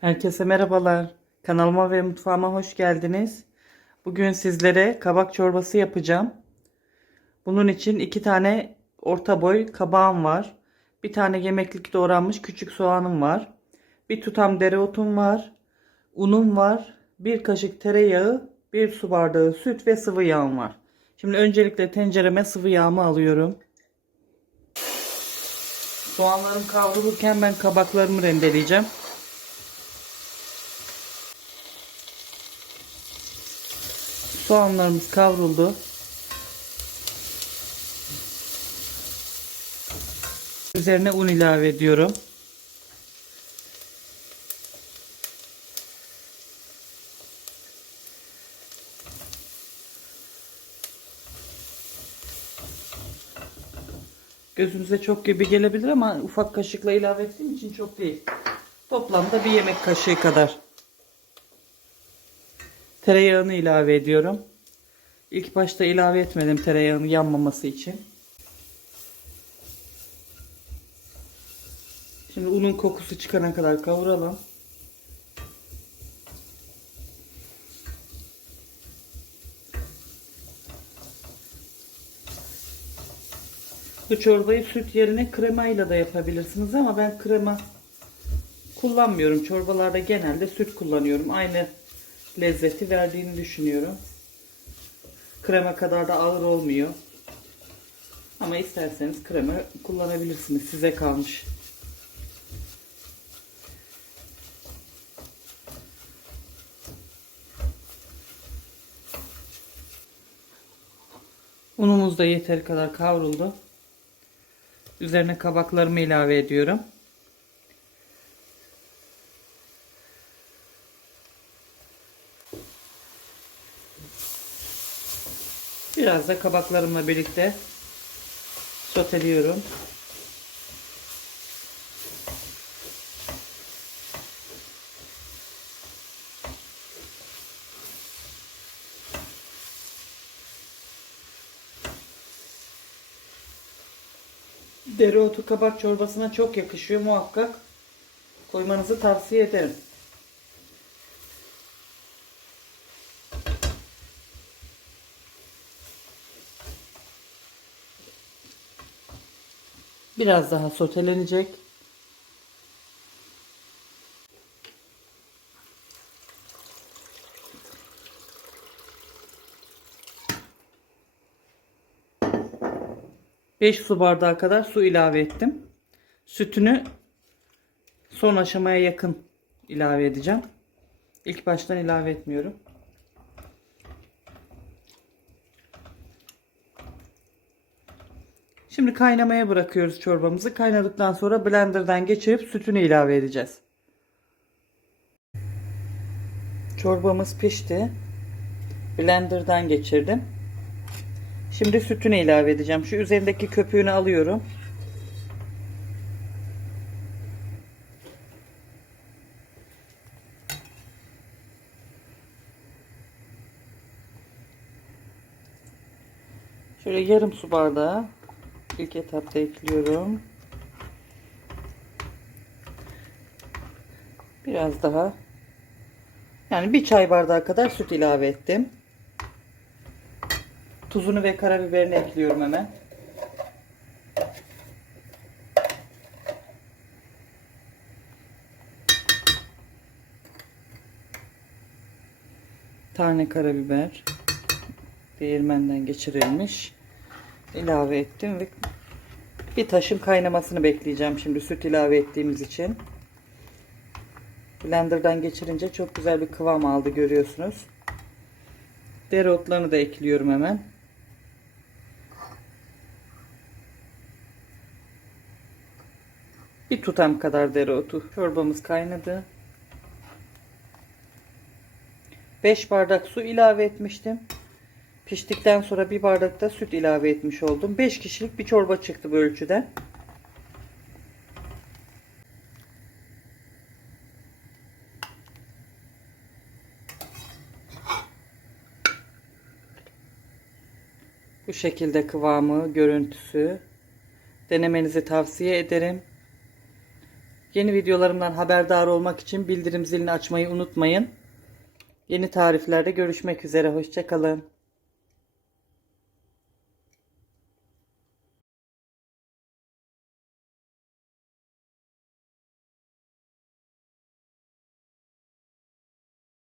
Herkese merhabalar. Kanalıma ve mutfağıma hoş geldiniz. Bugün sizlere kabak çorbası yapacağım. Bunun için iki tane orta boy kabağım var. Bir tane yemeklik doğranmış küçük soğanım var. Bir tutam dereotum var. Unum var. Bir kaşık tereyağı, bir su bardağı süt ve sıvı yağım var. Şimdi öncelikle tencereme sıvı yağımı alıyorum. Soğanlarım kavrulurken ben kabaklarımı rendeleyeceğim. Soğanlarımız kavruldu. Üzerine un ilave ediyorum. Gözünüze çok gibi gelebilir ama ufak kaşıkla ilave ettiğim için çok değil. Toplamda bir yemek kaşığı kadar. Tereyağını ilave ediyorum. İlk başta ilave etmedim tereyağını yanmaması için. Şimdi unun kokusu çıkana kadar kavuralım. Bu çorbayı süt yerine kremayla da yapabilirsiniz ama ben krema kullanmıyorum. Çorbalarda genelde süt kullanıyorum. Aynı lezzeti verdiğini düşünüyorum. Krema kadar da ağır olmuyor. Ama isterseniz krema kullanabilirsiniz. Size kalmış. Unumuz da yeteri kadar kavruldu. Üzerine kabaklarımı ilave ediyorum. Biraz da kabaklarımla birlikte soteliyorum. Dereotu kabak çorbasına çok yakışıyor muhakkak. Koymanızı tavsiye ederim. Biraz daha sotelenecek. Beş su bardağı kadar su ilave ettim. Sütünü son aşamaya yakın ilave edeceğim. İlk baştan ilave etmiyorum. Şimdi kaynamaya bırakıyoruz çorbamızı. Kaynadıktan sonra blenderdan geçirip sütünü ilave edeceğiz. Çorbamız pişti. Blenderdan geçirdim. Şimdi sütünü ilave edeceğim. Şu üzerindeki köpüğünü alıyorum. Şöyle yarım su bardağı ilk etapta ekliyorum. Biraz daha yani bir çay bardağı kadar süt ilave ettim. Tuzunu ve karabiberini ekliyorum hemen. Tane karabiber değirmenden geçirilmiş ilave ettim ve bir taşın kaynamasını bekleyeceğim şimdi süt ilave ettiğimiz için. Blender'dan geçirince çok güzel bir kıvam aldı görüyorsunuz. Dereotlarını da ekliyorum hemen. Bir tutam kadar dereotu. Çorbamız kaynadı. 5 bardak su ilave etmiştim. Piştikten sonra bir bardak da süt ilave etmiş oldum. 5 kişilik bir çorba çıktı bu ölçüden. Bu şekilde kıvamı, görüntüsü. Denemenizi tavsiye ederim. Yeni videolarımdan haberdar olmak için bildirim zilini açmayı unutmayın. Yeni tariflerde görüşmek üzere. Hoşçakalın.